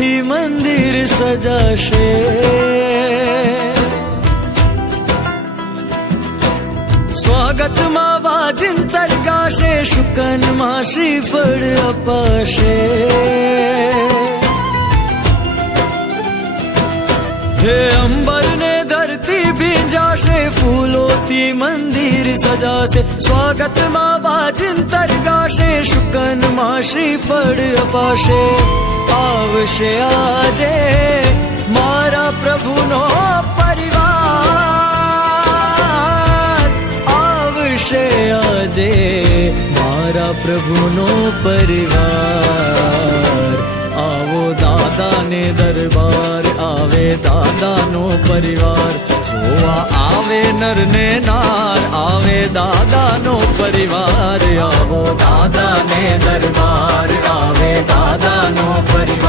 થી મંદિર સજાશે. સ્વાગતમાં વાજિંતર ગાશે, શુકનમાં શ્રીફળ અપાશે. હે અંબર ને ધરતી ભીંજાશે, ફૂલોથી મંદિર સજાશે. સ્વાગતમાં વાજિંતર ગાશે, શુકનમાં શ્રીફળ અપાશે. આવશે આજે મારા પ્રભુનો પરિવાર, આવશે આજે મારા પ્રભુનો પરિવાર. આવો દાદાને દરબાર, આવે દાદાનો પરિવાર. જોવા આવે નર ને નાર, આવે દાદાનો પરિવાર. આવો દાદાને દરબાર, આવે દાદાનો પરિવાર.